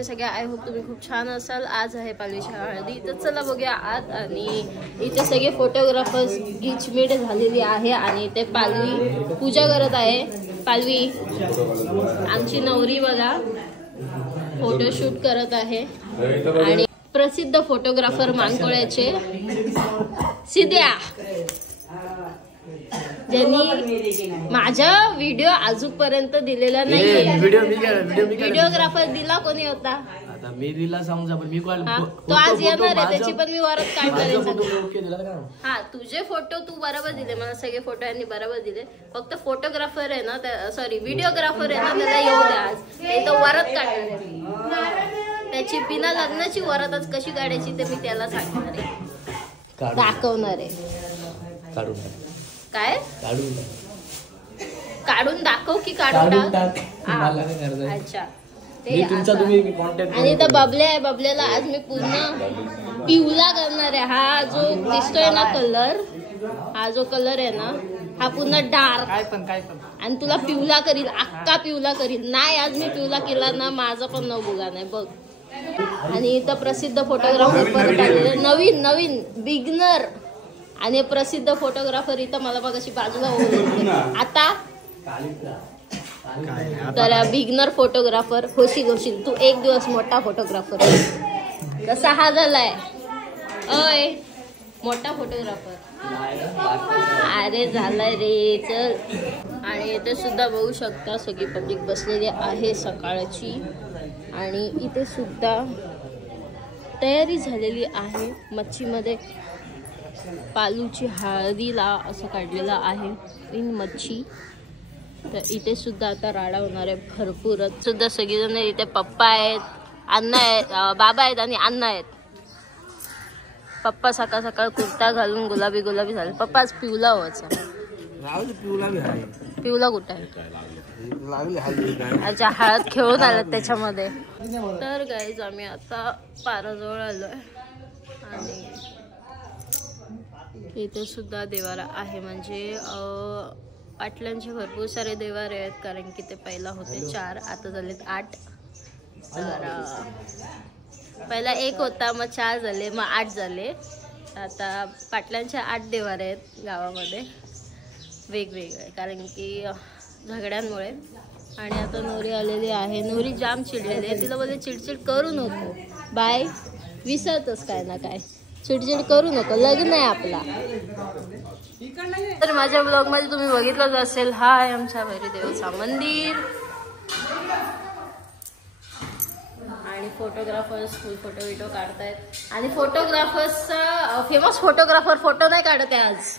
तुम्ही सगळे, I hope तुम्ही खूप छान असाल। आज आहे पालवीची हळदी, तर चला बघूया आत। आणि इथे सगळे फोटोग्राफर्स गिचमीट झालेली आहे आणि ते पालवी पूजा करत आहे। पालवी आमची नवरी बघा फोटोशूट करत आहे आणि प्रसिद्ध फोटोग्राफर मानकोळ्याचे सिद्ध्या, ज्यांनी माझा व्हिडिओ अजूनपर्यंत दिलेला नाहीये। व्हिडिओग्राफर दिला कोणी होता? आता मी दिला समजा, पण मी तो आज येणार आहे, त्याची पण मी वरच काढणार आहे। हा, तुझे फोटो तू बरोबर दिले, मला सगळे फोटो यांनी बरोबर दिले। फक्त फोटोग्राफर आहे ना, सॉरी व्हिडिओग्राफर आहे ना, त्याला येऊ द्या आज, ते तर वरच काढणार आहे। त्याची बिना लग्नाची वरातच कशी काढायची ते मी त्याला सांगणार आहे, दाखवणार आहे। काय काढून दाखव की काढून टाक? अच्छा, आणि तर बबल्या आहे, बबल्याला आज मी पूर्ण पिवला करणार आहे। हा जो दिसतोय ना कलर, हा जो कलर आहे ना, हा पूर्ण डार्क आणि तुला पिवला करील, अख्खा पिवला करील। नाही आज मी पिवला केला ना, माझा पण न बुगा नाही बघ। आणि इथं प्रसिद्ध फोटोग्राफर परत आलेले, नवीन बिगनर आणि प्रसिद्ध फोटोग्राफर इथं मला बघ अशी बाजूला आता। तर बिगनर फोटोग्राफर होशील तू, एक दिवस मोठा फोटोग्राफर। कसा हा झालाय अय मोठा फोटोग्राफर? अरे झालाय रे, चल। आणि इथे सुद्धा बघू शकता सगळी पब्लिक बसलेली आहे सकाळची, आणि इथे सुद्धा तयारी झालेली आहे। मच्छीमध्ये पालूची हळदीला असं काढलेलं आहे इन मच्छी। तर इथे सुद्धा आता राडा होणार आहे भरपूरच। सुद्धा सगळीजण इथे पप्पा आहेत, अण्णा आहेत, बाबा आहेत आणि अण्णा आहेत। पप्पा सकाळ सकाळ कुर्ता घालून गुलाबी झाले। पप्पा आज पिवला व्हायचा, पिवला कुठे आहे? अच्छा, हळद खेळून आलं त्याच्यामध्ये। तर गाईज आम्ही आता पाराजवळ आलोय आणि इथे सुद्धा देवारा आहे, म्हणजे पाटलांचे भरपूर सारे देवारे आहेत, कारण की ते पहिला होते 4, आता झालेत 8। तर पहिला 1 होता, मग 4 झाले, मग 8 झाले। आता पाटलांचे 8 देवारे आहेत गावामध्ये वेगवेगळे, कारण की झगड्यांमुळे। आणि आता नवरी आलेली आहे, नवरी जाम चिडलेली आहे। तिला बोलले चिडचिड करू नको बाय, विसरतच काय ना काय, चिडचिड करू नको, लग्न आहे आपला। तर माझ्या ब्लॉग मध्ये तुम्ही बघितलंच असेल, हा आहे आमच्या भैरीदेवाचा मंदिर। आणि फोटोग्राफर्स फुल फोटो काढतायत, आणि फोटोग्राफर्सचा फेमस फोटोग्राफर फोटो नाही काढत आहे आज।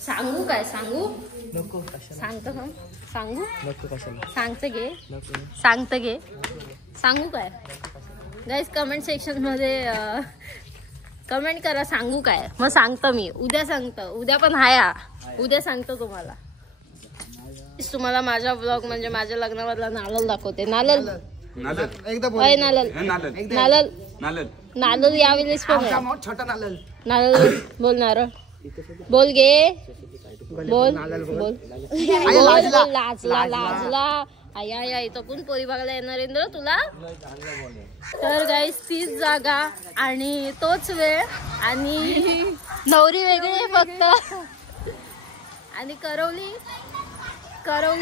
सांगू काय? सांगू नको, सांगतो मग, सांगू नको, सांगतं घे सांगू काय? गाईज कमेंट सेक्शन मध्ये कमेंट करा, सांगू काय? मग सांगतो मी, उद्या सांगतो, उद्या पण हाया, उद्या सांगतो तुम्हाला। तुम्हाला माझ्या ब्लॉग म्हणजे माझ्या लग्नामधला नारळ दाखवते। नारळ नारळ यावेळेस पण छोटा नारळ बोल, नारळ बोल गे, बोल लाजला आया इथं कोण पोरी बघायला येणार इंद्र तुला? तर गाईस तीच जागा आणि तोच वेळ, आणि नवरी वेगळी फक्त, आणि करवली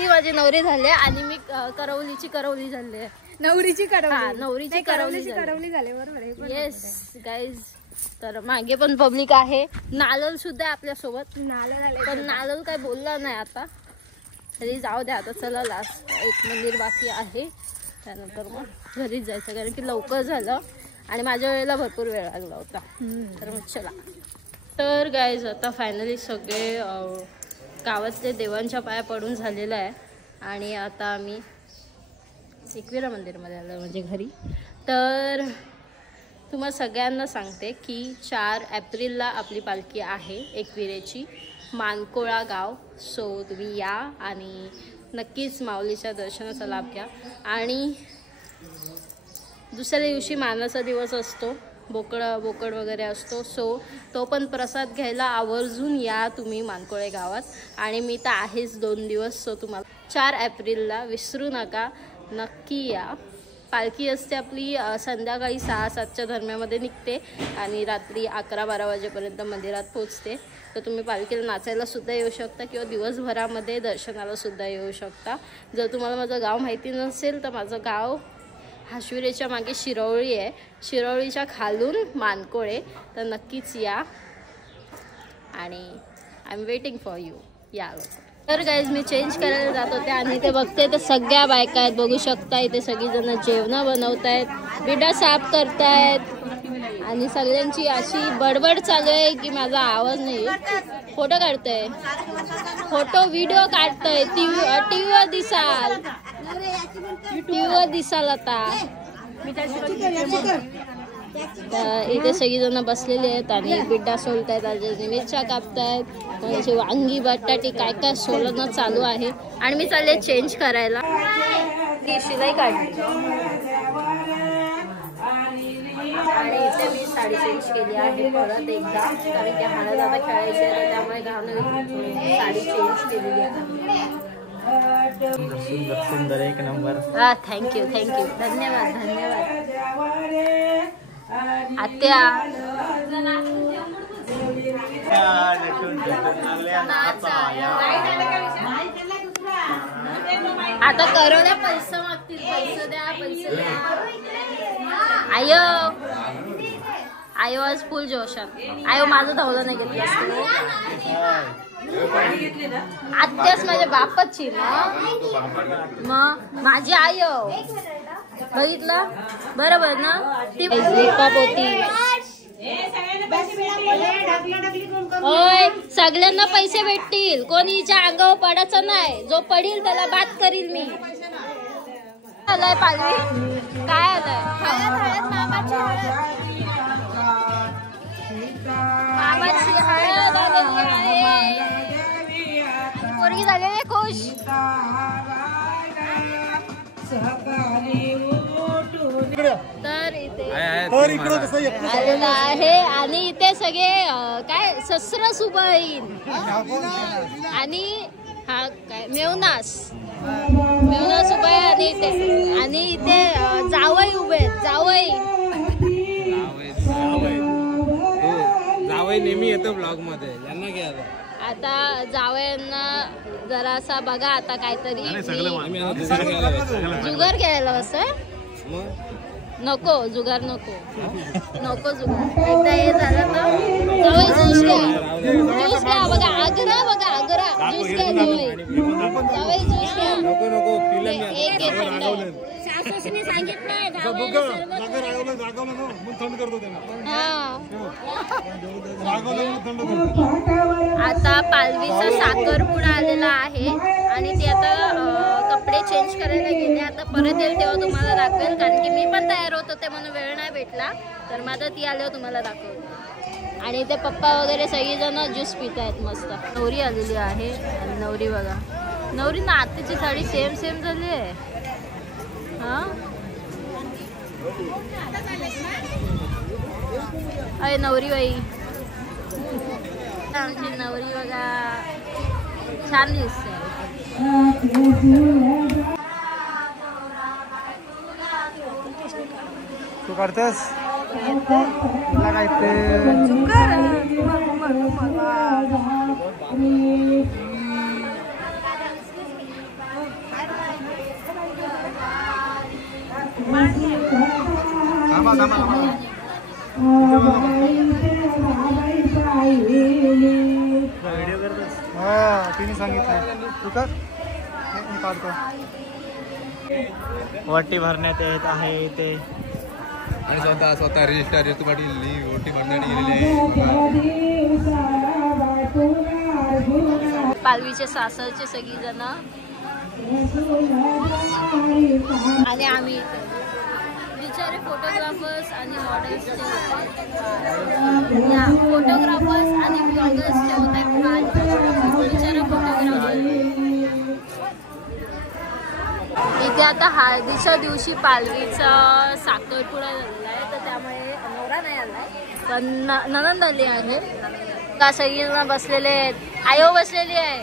माझी नवरी झाली आणि मी करवलीची झाली, नवरीची करवली झाली बरोबर। येस गाईज, तर मागे पण पब्लिक आहे, नालल सुद्धा आपल्या सोबत। पण नालल काय बोलला नाही आता, तरी जाऊ द्या आता। चला, लास्ट एक मंदिर बाकी आहे, त्यानंतर मग घरीच जायचं, कारण की लवकर झालं आणि माझ्या वेळेला भरपूर वेळ लागला होता। तर मग चला। तर गाईज आता फायनली सगळे गावातले देवांच्या पाया पडून झालेलं आहे, आणि आता आम्ही एकविरा मंदिरमध्ये आलो, म्हणजे घरी। तर तुम्हाला सगळ्यांना सांगते की 4 एप्रिलला आपली पालखी आहे एकविरेची, मानकोळा गाव। सो तुम्ही या आणि नक्कीच माऊलीच्या दर्शनाचा लाभ घ्या। आणि दुसऱ्या दिवशी मानाचा दिवस असतो, बोकड वगैरे असतो. सो तो पण प्रसाद घ्यायला आवर्जून या तुम्ही मानकोळे गावात. आणि मी तर आहेच 2 दिवस. सो तुम्हाला 4 एप्रिलला विसरू नका, नक्की या. पालखी असते आपली संध्याकाळी 6-7च्या दरम्यामध्ये निघते आणि रात्री 11-12 वाजेपर्यंत मंदिरात पोचते. तर तुम्ही पालखीला नाचायला सुद्धा येऊ शकता किंवा दिवसभरामध्ये दर्शनाला सुद्धा येऊ शकता. जर तुम्हाला माझं गाव माहिती नसेल तर माझं गाव हाशविरेच्या मागे शिरवळी आहे. शिरवळीच्या खालून मानकोळे. तर नक्कीच या आणि I am waiting for you. या. तर गाईज मी चेंज करायला जात होते आणि ते बघते तर सगळ्या बायका आहेत, बघू शकता. इथे सगळीजण जेवणं बनवतायत, बिडा साफ करतायत आणि सगळ्यांची अशी बडबड चालू आहे की माझा आवाज नाही. फोटो काढतोय, व्हिडिओ काढतोय. टीव्हीवर दिसाल आता. तर इथे सगळीजण बसलेली आहेत आणि बिड्डा सोलतायत, आजी मिरच्या कापतायत, वांगी बटाटी काय काय सोलणं चालू आहे. आणि मी चालले चेंज करायला. शिलाई काढली आणि इथे मी साडी चेंज केली आहे परत एकदा, कारण की हळद आता खेळायची आहे त्यामुळे साडी चेंज केलेली आहे. सुंदर एक नंबर. थँक्यू धन्यवाद आत्या. आता करोड्या पैसे मागतील, पैसे द्या. आयो आज फुल जोशात. आयो माझं धावलं नाही घेतलं आत्याच माझ्या बापाची मग माझी आयो बघितलं बरोबर ना. ती होती. होय सगळ्यांना पैसे भेटतील, कोणीच्या अंगावर पडायचं नाही. जो पडील त्याला बात करील मी. आलाय पालवी काय आलाय? मामाची हळद आलेली आहे. पोरगी झालेली खुश. तर इथे आलेला आहे आणि इथे सगळे काय ससरस उभं येईल आणि हा काय मेवनास उभा आहे आणि इथे जावई उभे आहेत. जावई नेहमी येतो ब्लॉग मध्ये. यांना घ्या आता जावयांना जरासा बघा. आता काहीतरी जुगार खेळायला असं नको. जुगार नको. एकदा हे झालं तर ज्यूस घ्या. बघा आग्रा ज्यूस घ्या. जावई ज्यूस घ्या. एक सासूने सांगितलंय आता पालवीचा साखरपुडा आलेला आहे आणि ते आता कपडे चेंज करायला गेले. आता परत येईल तेव्हा तुम्हाला दाखवेल, कारण की मी पण तयार होत होते म्हणून वेळ नाही भेटला. तर माझं ती आल्यावर तुम्हाला दाखवेल. आणि ते पप्पा वगैरे सगळीजण ज्यूस पित आहेत मस्त. नवरी आलेली आहे आणि नवरी बघा. नवरी ना आत्याची साडी सेम झाली आहे. हा अरे नवरी बाई आमची नवरी बघा छान दिसते. तू करतेस तिने सांगितलं तू कर. मी काढतो. वटी भरण्यात येत आहे ते आणि स्वतः रजिस्टर पाटील वटी भरण्यात गेलेली आहे. पालवीचे सासरचे सगळी जण आणि आम्ही बिचारे फोटोग्राफर्स आणि मॉडेल्सचे फोटोग्राफर्स आणि ब्लॉगर्सचे होते. बिचारे फोटोग्राफर इथे आता हळदीच्या दिवशी पालवीचा साखरपुडा झालेला आहे. तर त्यामुळे नवरा नाही आलाय, पण ननंद आली आहे. का सगळीजण बसलेले आहेत. आयो बसलेली आहे.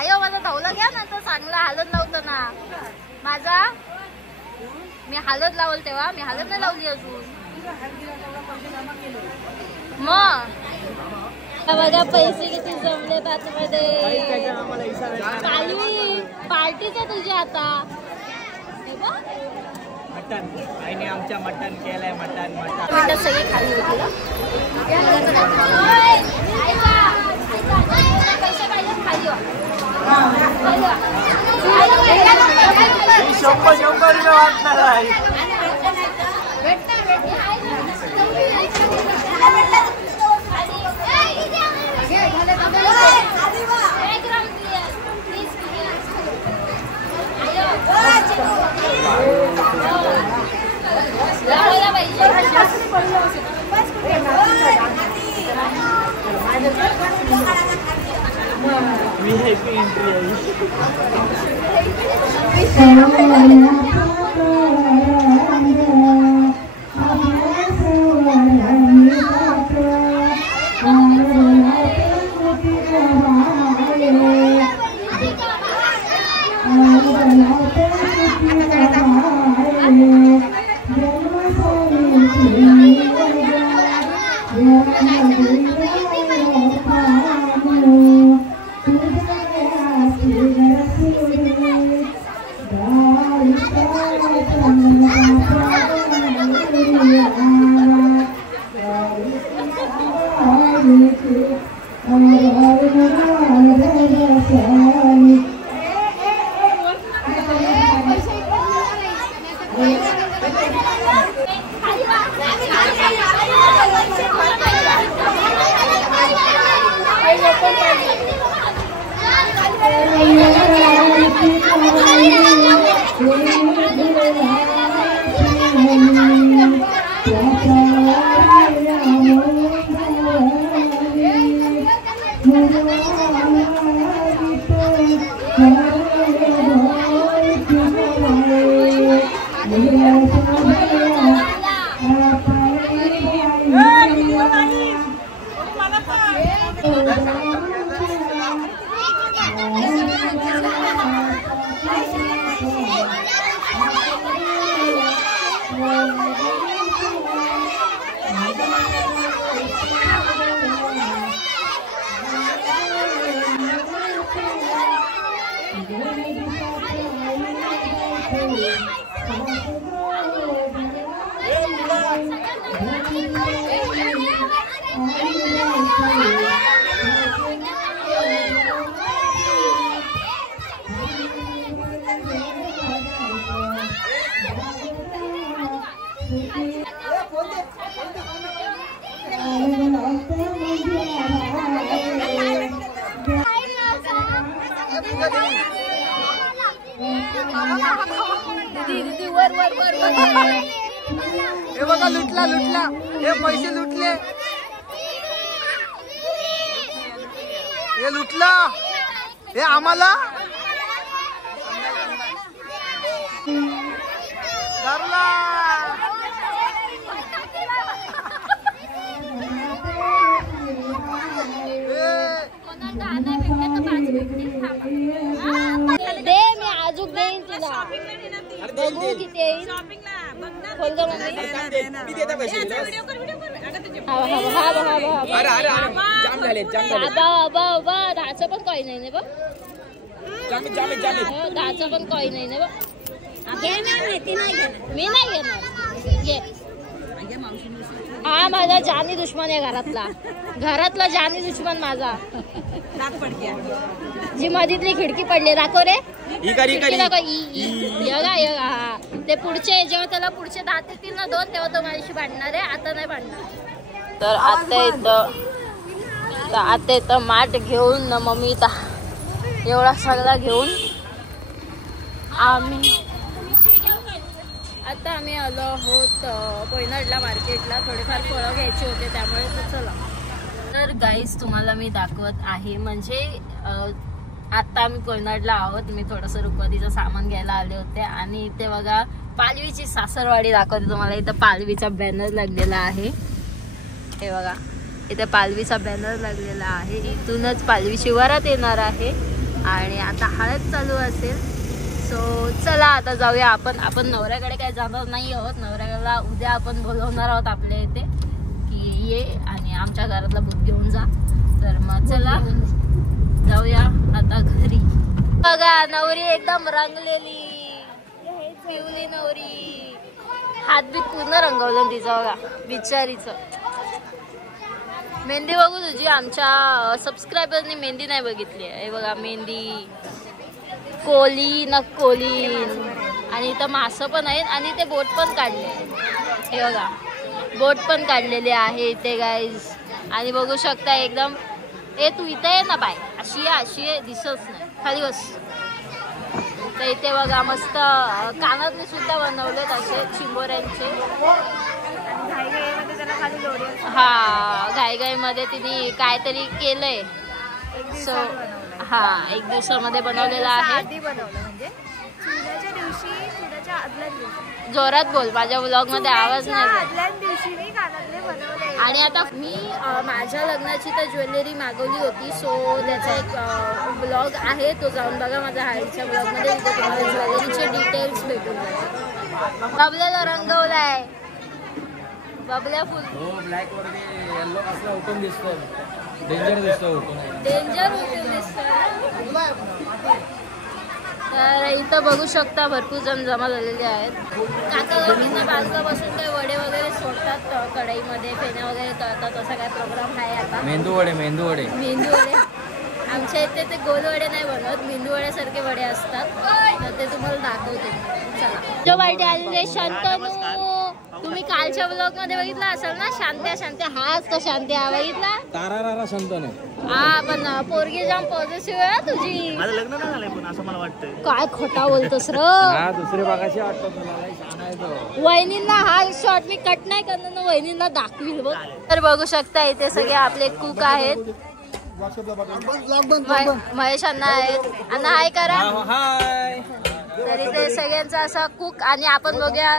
आयो माझा धावला घ्या ना, तर चांगला हालत लावतो ना माझा. मी हालत लावल तेव्हा, मी हालत नाही लावली अजून. मग बघा पैसे किती जमले आतमध्ये. पार्टीच तुझी आता. मटन आईने आमच्या मटन केलंय. मटन सगळी खाली होती. पैसे पाहिजे खाली. 100 वाटणार आहे. VIP एंट्री आहे. हे बघा लुटला लुटला, हे पैसे लुटले, हे लुटला, हे आम्हाला धरला. दे मी अजून देईन तुला. बघू किती येईल. दहाचं पण काही नाही बघ. दहाचं पण काही नाही ना बघ. मी नाही घेणार. हा माझा जानी दुश्मन आहे घरातला जानी दुश्मन माझा. जी मधीतली खिडकी पडली दाखव रे. हा ते पुढचे जेव्हा त्याला पुढचे दात येतील ना 2 तेव्हा तो माझ्याशी भांडणार आहे. आता नाही भांडणार. तर आता इथं माठ घेऊन ना मम्मी एवढा सगळा घेऊन आम्ही आलो आहोत पैनडला मार्केटला. थोडेफार फळं घ्यायचे होते त्यामुळे चला. तर गाईज तुम्हाला मी दाखवत आहे म्हणजे आता आम्ही पैनडला आहोत. मी थोडंसं रुपवतीचं सामान घ्यायला आले होते आणि इथे बघा पालवीची सासरवाडी दाखवते तुम्हाला. इथं पालवीचा बॅनर लागलेला आहे, हे बघा. इथे पालवीचा बॅनर लागलेला आहे. इथूनच पालवी शिवारात येणार आहे आणि आता हळद चालू असेल. सो चला आता जाऊया आपण नवऱ्याकडे काय जाणार नाही आहोत. नवऱ्याला उद्या आपण बोलवणार आहोत आपल्या इथे की ये आणि आमच्या घरातला भूत घेऊन जा. तर मग चला जाऊया आता घरी. बघा नवरी एकदम रंगलेली, पिवली नवरी. हात बीत पूर्ण रंगवलं तिचं बघा बिचारीचं. मेहंदी बघू तुझी. आमच्या सबस्क्रायबरने मेहंदी नाही बघितली आहे. बघा मेहंदी, कोली कोलीन आणि इथं मासं पण आहेत आणि ते बोट पण काढले. हे बघा बोट पण काढलेली आहे इथे गाईज. आणि बघू शकता एकदम. ए तू इथे आहे ना बाय, अशी आहे दिसत नाही. खाली बस. तर इथे बघा मस्त कानातले सुद्धा बनवलेत असे चिंबोऱ्यांचे. हा घाईघाईमध्ये तिने काहीतरी केलंय. सो हा 1 दिवसामध्ये बनवलेला आहे. जोरात बोल, माझ्या ब्लॉग मध्ये आवाज नाही. आणि आता मी माझ्या लग्नाची तर ज्वेलरी मागवली होती. सो त्याचा एक ब्लॉग आहे, तो जाऊन बघा माझ्या हळदीच्या ब्लॉग मध्ये. तिथे तुम्हाला ज्वेलरीचे डिटेल्स भेटून जातात. बबल्याला रंगवलाय, बबल्या फुल ब्लॅक वरती येलो असला उठून दिसतो. डेंजर दिसतो उठून. डेंजर उठून दिसतो. तर इथं बघू शकता भरपूर जण जमा झालेले आहेत. काका काकींना बाजूला बसून काही वडे वगैरे सोडतात कढईमध्ये, फेण्या वगैरे तळतात. असा काय प्रोग्राम आहे आता. मेंदू वडे आमच्या इथे ते गोल वडे नाही बनवत, मेंदू वड्यासारखे वडे असतात. तर ते तुम्हाला दाखवते. चला जो बर्थडे आलेले शांतनू, तुम्ही कालच्या ब्लॉग मध्ये बघितला असेल ना. शांत्या हाच तो शांत्या बघितला. तारा शांतनू. हा पण पोरगी जाम पॉझिटिव्ह आहे तुझी. माझं लग्न नाही झालंय पण असं मला वाटतंय. काय खोटा बोलतोस र. दुसरे बागाशी वाटतो. वहिनींना हा शॉट मी कट नाही करणार ना, वहिनींना दाखवील बघ. तर बघू शकता इथे सगळे आपले कुक आहेत. महेश अण्णा आहेत. अण्णा हाय करा. तर इथे सगळ्यांचा असा कुक. आणि आपण बघूया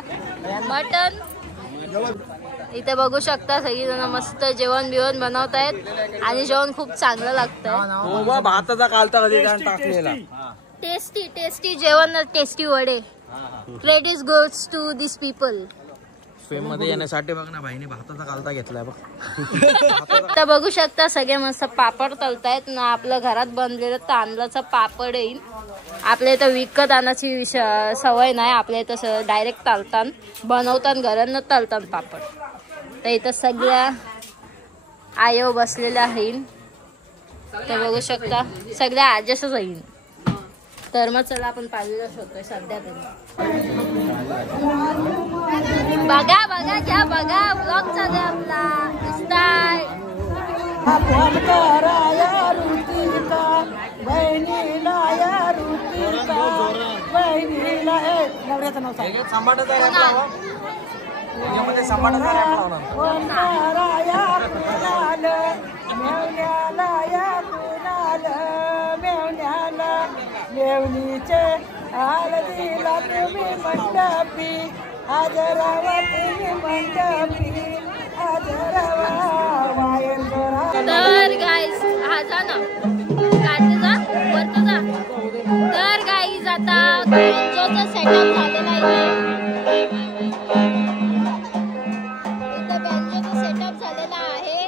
मटन. इथे बघू शकता सगळीजण मस्त जेवण बिवण बनवत आहेत आणि जेवण खूप चांगलं लागतंय. भाताचा कालता कधी टाकलेला. टेस्टी जेवण, टेस्टी वडे. Credit goes to this people. Fame मध्ये येण्यासाठी बघ ना भाईने भाताचा कालता घेतलाय बघ. आता बघू शकता सगळे मस्त पापड तळतायत ना. आपलं घरात बनलेलं तांदळाचं पापड येईल. आपल्या इथं विकत आणायची सवय नाही. आपल्या इथं डायरेक्ट तळतान, बनवतान घरांना तळतान पापड. तर इथं सगळ्या आयो बसलेल्या आहेत. तर बघू शकता सगळ्या आजच येईल. तर मग चला आपण पालवीला शोधतोय सध्या तरी. बघा घ्या बघा ब्लॉग चालू आपला. दिसताय मेवणीचे हळदीला तुम्ही मंडपी, आजरावा तुम्ही मंडपी, आजरावा वायंदरा. तर गाईज हा जा ना काढते जा वरती जा. तर गाईज आता बेंजोचा सेटअप झालेला आहे. इथे बेंजोचा सेटअप झालेला आहे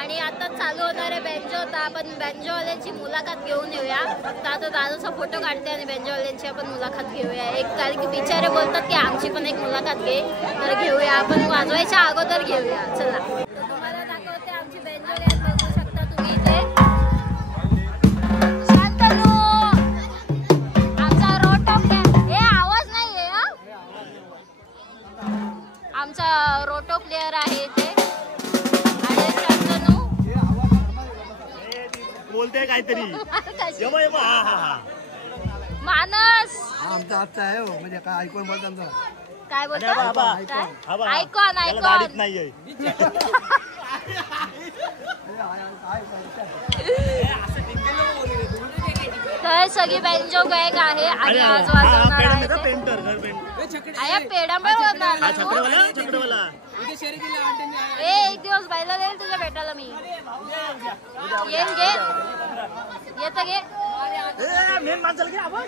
आणि आता चालू होणार आहे बेंजो. तर आपण बेंजोवाल्यांची मुलाखत घेऊन येऊया. फक्त आता दादाचा फोटो काढते आणि बेंजोवाल्यांची आपण मुलाखत घेऊया. एक कारण की बिचारे बोलतात की आमची पण एक मुलाखत घे. तर घेऊया आपण, वाजवायच्या अगोदर घेऊया. चला तुम्हाला दाखवते आमची बेंजोवाले. बघू शकता तुम्ही इथे शांतनू आमचा रोटोप. हे आवाज नाही आहे. आमचा रोटो प्लेअर आहे इथे. आणि शांतनू बोलते काहीतरी. मानस आमचा आजचा आहे म्हणजे काय ऐकून बोलतात. काय बोलतात? ऐकॉन नाहीये. तर सगळी बेंजो गॅंग आहे आणि आज वाजवणार आहे. पेंटर आया पेडांबर होणार हा छकडेवाला एक दिवस बायला जाईल तुझ्या भेटायला मी येईन घे येतं घे मेन माणसाला घे आपण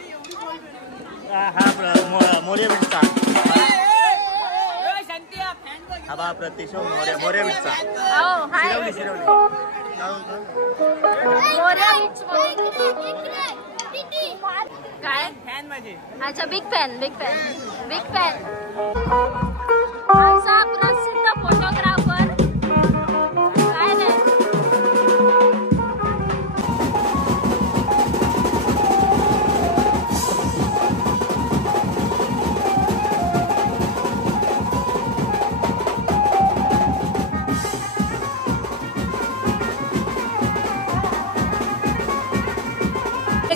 हा मोर्या बीचचा हा बा प्रत्यक्ष मोर्या बीचचा हो हाय शिरवली मोर्या बीच काय फॅन माझे अच्छा बिग फॅन आमचा प्रसिद्ध फोटोग्राफर काय नाही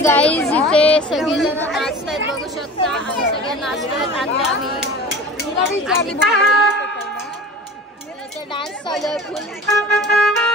गाईज इथे सगळेजण नाचतायत बघू शकता आम्ही सगळे नाचतायत आणि आम्ही इथे डान्स चालू आहे फुल